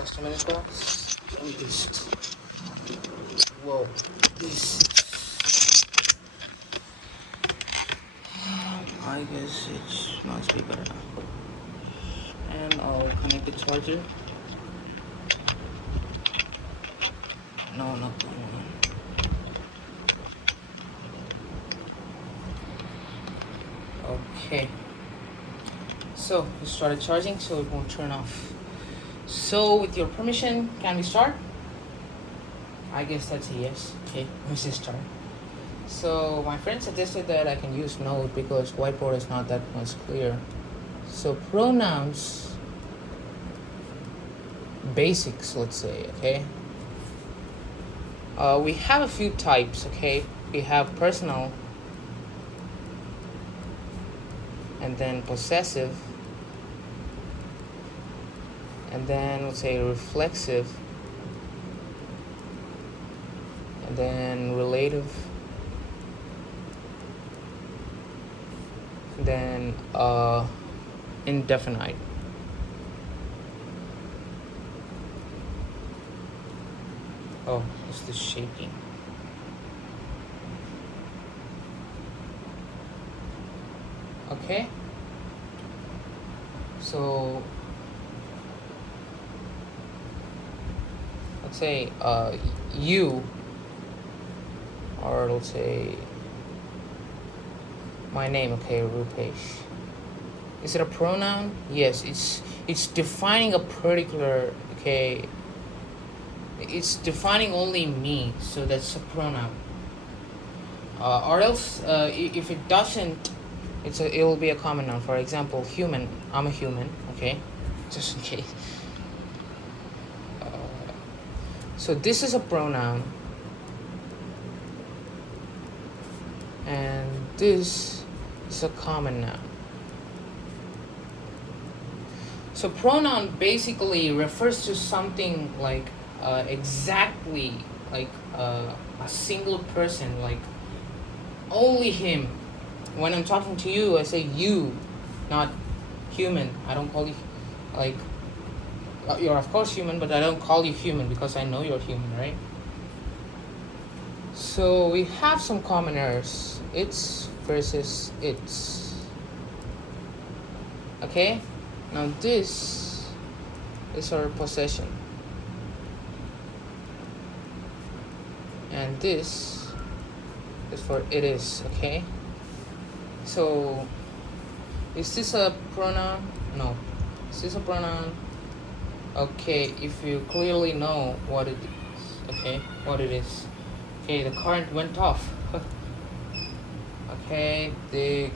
just a minute, guys. Let me just. Whoa, this. I guess it must be better now. And I'll connect the charger. No, not that one. Okay. So we started charging, so it won't turn off. So with your permission, can we start? I guess that's a yes. Okay, let's just start. So my friend suggested that I can use Note because whiteboard is not that much clear. So pronouns, basics, let's say, okay? We have a few types, okay? We have personal, and then possessive, and then let's say reflexive, and then relative, and then indefinite. Oh, it's the shaking. Okay. So let's say you, or let's say my name, okay, Rupesh. Is it a pronoun? Yes, it's defining a particular, okay, it's defining only me, so that's a pronoun. Or else, if it doesn't, it'll be a common noun. For example, human. I'm a human. Okay, just in case. So this is a pronoun, and this is a common noun. So pronoun basically refers to something like exactly like a single person, like only him. When I'm talking to you, I say you, not human. I don't call you like you're of course human, but I don't call you human because I know you're human, right? So we have some common errors. It's versus its. Okay? Now this is our possession. And this is for it is, okay? So is this a pronoun? No. Is this a pronoun? Okay, if you clearly know what it is, okay, what it is. Okay, the current went off. Okay, there.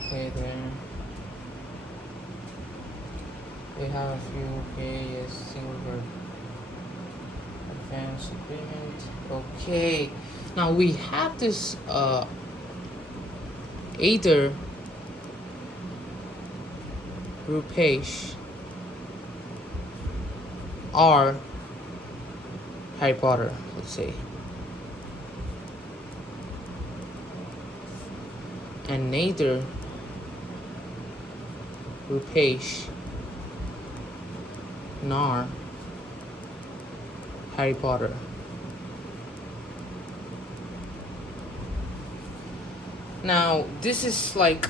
We have a few, okay, yes, single verb. Advanced agreement. Okay, now we have this either Rupesh or Harry Potter, let's say. And neither Rupesh nor Harry Potter. Now this is like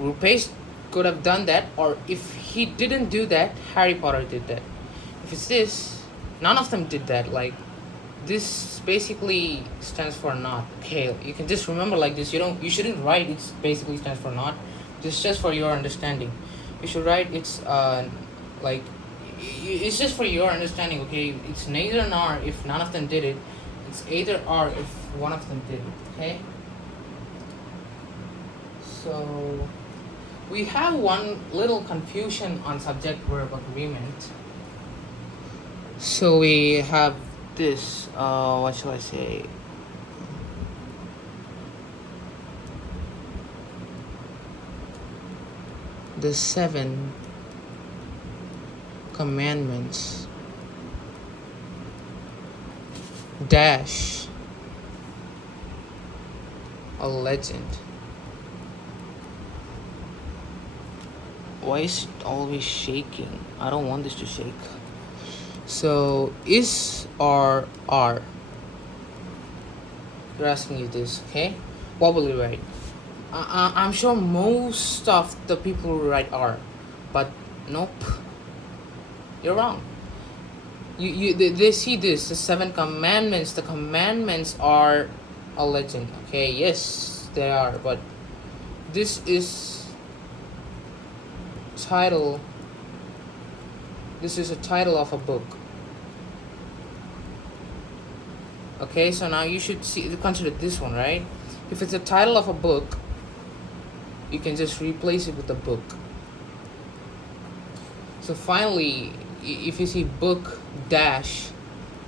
Rupesh could have done that, or if he didn't do that, Harry Potter did that. If it's this, none of them did that. Like this basically stands for not. Okay, you can just remember like this. You shouldn't write it's basically stands for not. This just for your understanding. You should write it's like it's just for your understanding. Okay, it's neither nor if none of them did it. It's either or if one of them did it. Okay. So we have one little confusion on subject verb agreement. So we have this, what shall I say? The 7 commandments dash a legend. Why is it always shaking? I don't want this to shake. So is or are? They're asking you this, okay? What will you write? I'm sure most of the people will write are, but nope, you're wrong. They see this, the seven commandments. The commandments are a legend, okay? Yes, they are, but this is title. This is a title of a book. Okay, so now you should consider this one, right? If it's a title of a book, you can just replace it with a book. So finally, if you see book dash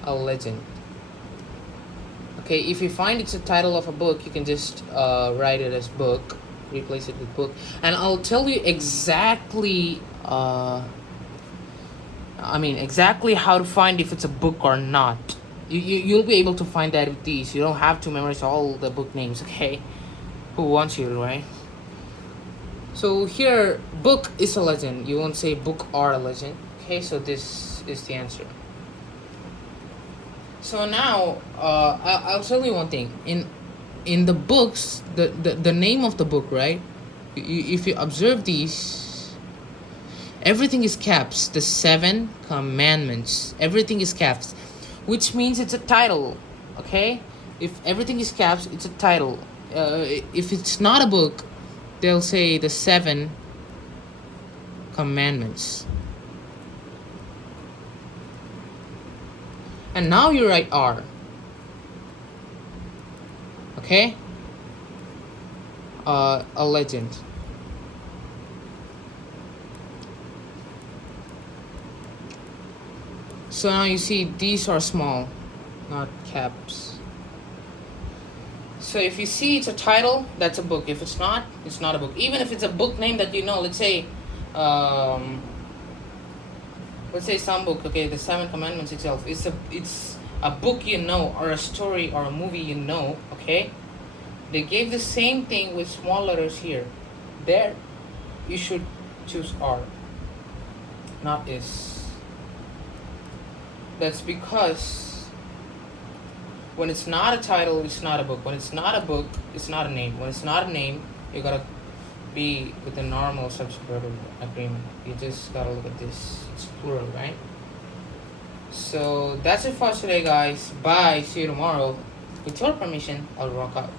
a legend. Okay, if you find it's a title of a book, you can just write it as book, replace it with book, and I'll tell you exactly. Exactly how to find if it's a book or not. You'll be able to find that with these. You don't have to memorize all the book names, okay? Who wants you, right? So here, book is a legend. You won't say book or a legend. Okay, so this is the answer. So now, I'll tell you one thing. In the books, the name of the book, right? If you observe these, everything is caps. The 7 commandments. Everything is caps, which means it's a title. Okay, if everything is caps, it's a title. If it's not a book, they'll say the 7 commandments. And now you write are. Okay, a legend. So now you see these are small, not caps. So if you see it's a title, that's a book. If it's not, it's not a book. Even if it's a book name that you know, let's say some book, okay, the 7 commandments itself, it's a book you know, or a story or a movie you know, okay? They gave the same thing with small letters here. There, you should choose are, not is. That's because when it's not a title, it's not a book. When it's not a book, it's not a name. When it's not a name, you gotta be with the normal subject-verb agreement. You just gotta look at this. It's plural, right? So that's it for today, guys. Bye. See you tomorrow. With your permission, I'll rock out.